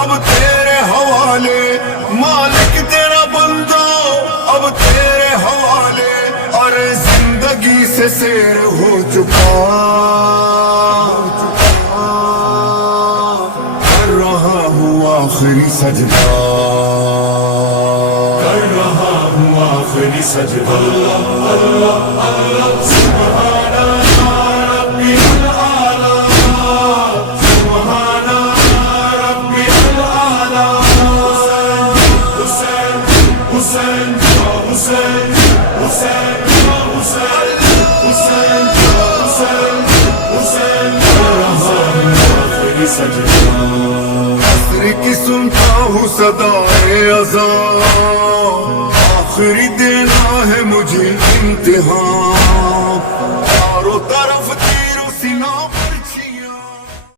अब तेरे हवाले, मालिक तेरा बंदा अब तेरे हवाले। और जिंदगी से सैर हो चुका, कर रहा हूँ आखिरी सजदा, कर रहा हूँ आखिरी सजदा। अल्लाह अल्लाह सुभान अल्लाह रब्बिल आला, सुभान रब्बिल आला। हुसैन हुसैन हुसैन हुसैन हुसैन हुसैन हुसैन हुसैन आखिरी सजदा। असर की सुनता हूँ सदाए अज़ान, आखिरी देना है मुझे इम्तिहान।